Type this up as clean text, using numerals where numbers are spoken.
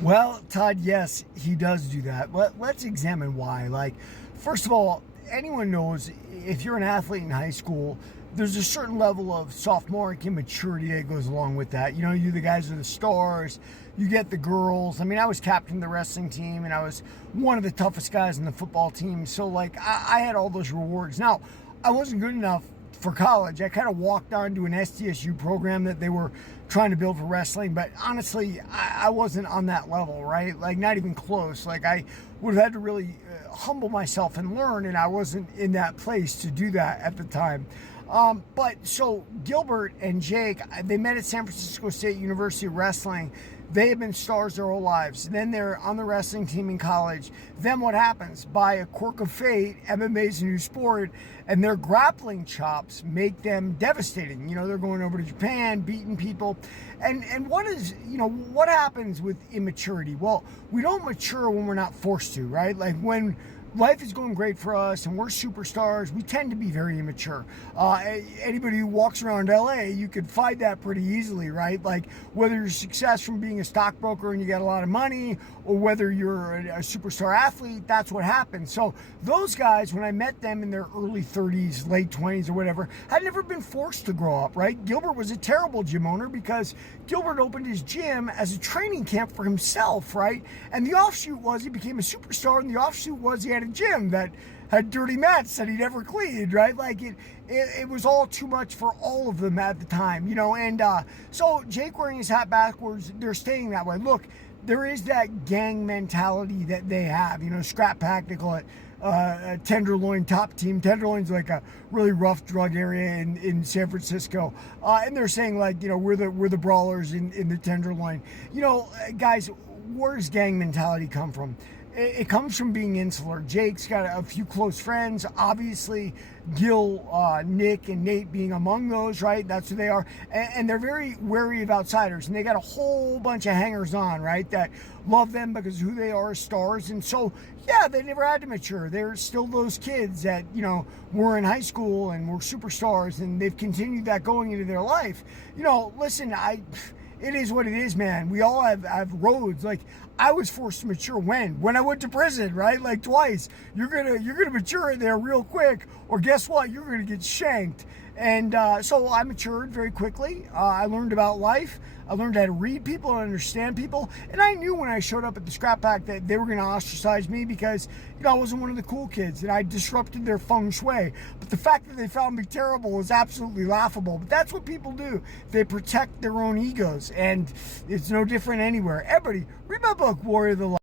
Well, Todd, yes, he does do that. Let's examine why. Like, first of all, anyone knows if you're an athlete in high school, there's a certain level of sophomoric immaturity that goes along with that. You know, you the guys are the stars, you get the girls. I mean, I was captain of the wrestling team and I was one of the toughest guys in the football team. So, like, I had all those rewards. Now, I wasn't good enough for college. I kind of walked on to an SDSU program that they were trying to build for wrestling, but honestly, I wasn't on that level, right? Like, not even close. Like, I would have had to really humble myself and learn, and I wasn't in that place to do that at the time. But so Gilbert and Jake, they met at San Francisco State University Wrestling. They have been stars their whole lives. Then they're on the wrestling team in college. Then what happens? By a quirk of fate, MMA is a new sport, and their grappling chops make them devastating. You know, they're going over to Japan, beating people. And what happens with immaturity? Well, we don't mature when we're not forced to, right? Like when life is going great for us and we're superstars, we tend to be very immature. Anybody who walks around LA, you could find that pretty easily, right? Like whether you're success from being a stockbroker and you get a lot of money, or whether you're a superstar athlete, that's what happens. So those guys, when I met them in their early 30s, late 20s or whatever, had never been forced to grow up, right? Gilbert was a terrible gym owner because Gilbert opened his gym as a training camp for himself, right? And the offshoot was he became a superstar, and the offshoot was he had a gym that had dirty mats that he never cleaned, right? Like it was all too much for all of them at the time, you know. And so Jake wearing his hat backwards, they're staying that way. Look, there is that gang mentality that they have, you know. Scrap Pack, they call it Tenderloin Top Team. Tenderloin's like a really rough drug area in San Francisco, and they're saying, like, you know, we're the brawlers in the Tenderloin. You know, guys, where does gang mentality come from? It comes from being insular. Jake's got a few close friends, obviously Gil, Nick, and Nate being among those, right? That's who they are. And they're very wary of outsiders. And they got a whole bunch of hangers-on, right, that love them because of who they are as stars. And so, yeah, they never had to mature. They're still those kids that, you know, were in high school and were superstars, and they've continued that going into their life. You know, listen, it is what it is, man. We all have roads. Like, I was forced to mature when I went to prison, right? Like twice. You're gonna mature in there real quick, or guess what? You're gonna get shanked. And so I matured very quickly. I learned about life. I learned how to read people and understand people. And I knew when I showed up at the Scrap Pack that they were going to ostracize me because, you know, I wasn't one of the cool kids and I disrupted their feng shui. But the fact that they found me terrible is absolutely laughable. But that's what people do. They protect their own egos, and it's no different anywhere. Everybody, read my book, Warrior of the Light.